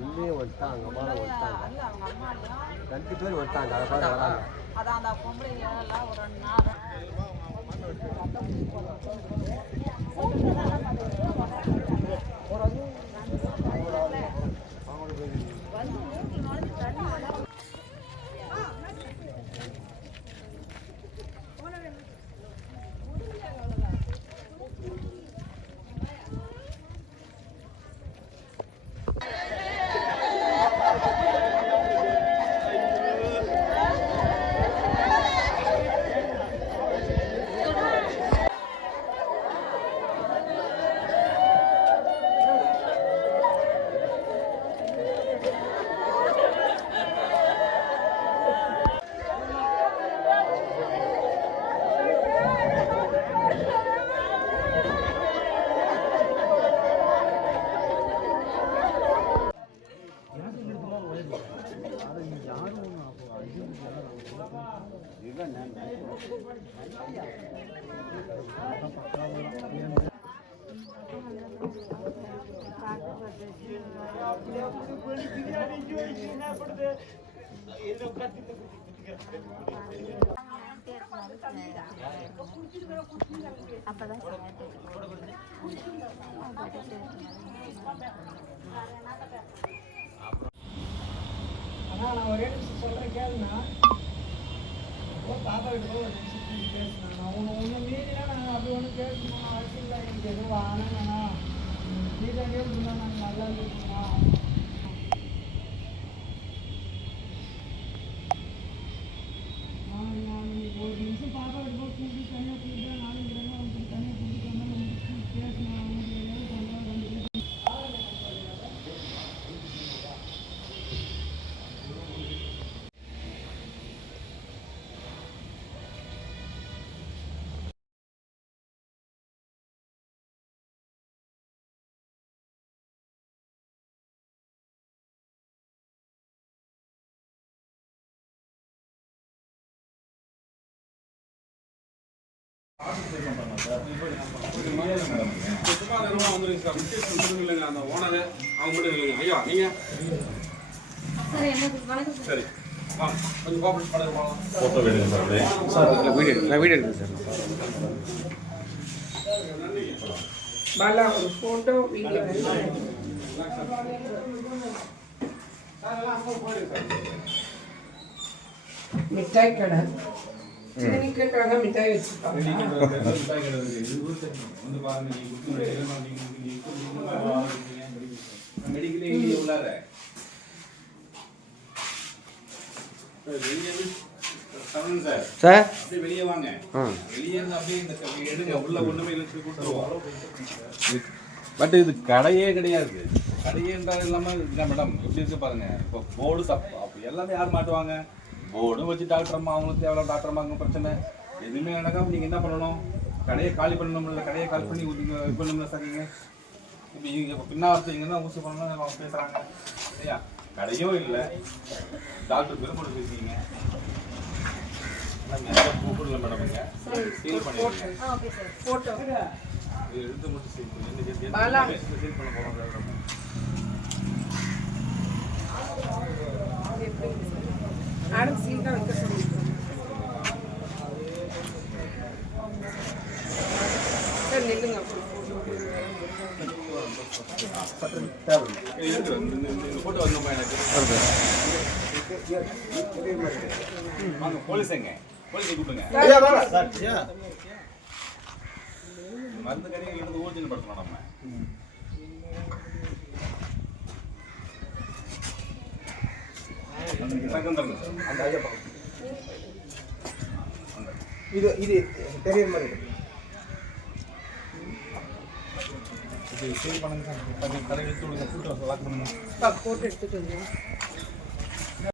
தான் அங்கே போல வந்துட்டாங்க. ரெண்டு பேர் வந்துட்டாங்க அதை வராங்க. அதான் அந்த பொம்பளைங்க எல்லாம் ஒரு நாள். அப்பதான் ஆனால் நான் ஒரே நிமிஷம் சொல்கிறேன் கேளுண்ணா. இப்போ தாத்தா చేస్తున్నాను போகலாம் ஃபோட்டோ சார் அப்படியே சார் வீடியோ நான் வீடியோ எடுக்கிறேன் சார் பாலா ஒரு ஃபோட்டோ வீடியோ மிட்டாய் கடை. சின்ன கேட்டாங்க மிட்டாய் வச்சுருக்காங்க சார் அப்படியே வெளியே வாங்க ஆ வெளியே இருந்து அப்படியே இந்த கம்பி எடுங்க உள்ள ஒண்ணுமே இழுத்து கொடுத்துருவோம் பட் இது கடையே கிடையாது கடையே கடையேன்றது இல்லாம இல்லை மேடம் எப்படி இருக்கு பாருங்க இப்போ போர்டு தப்பு அப்போ எல்லாமே யார் மாட்டுவாங்க போர்டும் வச்சு டாக்டர் அம்மா அவங்களுக்கு தேவையான டாக்டர் அம்மா பிரச்சனை. எதுவுமே நடக்காம நீங்க என்ன பண்ணணும்? கடையை காலி பண்ணணும்ல கடையை காலி பண்ணி நீங்க இது பண்ணணும்ல சார் நீங்க இப்போ இப்போ பின்னாவத்து தான் ஊசி பண்ணணும் அவங்க பேசுறாங்க. ஐயா கடையும் இல்லை. டாக்டர் பெருமோடு பேசுறீங்க. கூப்பிடல மேடம் சீல் பண்ணிடுங்க. எழுத்து மட்டும் சீல் பண்ணி. சீல் பண்ண போறோம் மேடம் சீல் தான் வைக்க சொல்லியிருக்கோம் சார் நில்லுங்க அப்புறம் இது இருக்கு. இந்த- இந்த- இந்த photo வரணுமா எனக்கு? வாங்க, போலீஸ் கூப்பிடுங்க. மருந்து கடையில் இருந்து ஊர்ஜின் படுத்தணும் நம்ம. இது இது தெரியுற மாதிரி இது சீல் பண்ணுங்க சார். பக்கம் கடையில் எடுத்து விடுங்க. filter லாக் பண்ணுங்க. போட்டு எடுத்துட்டு வந்து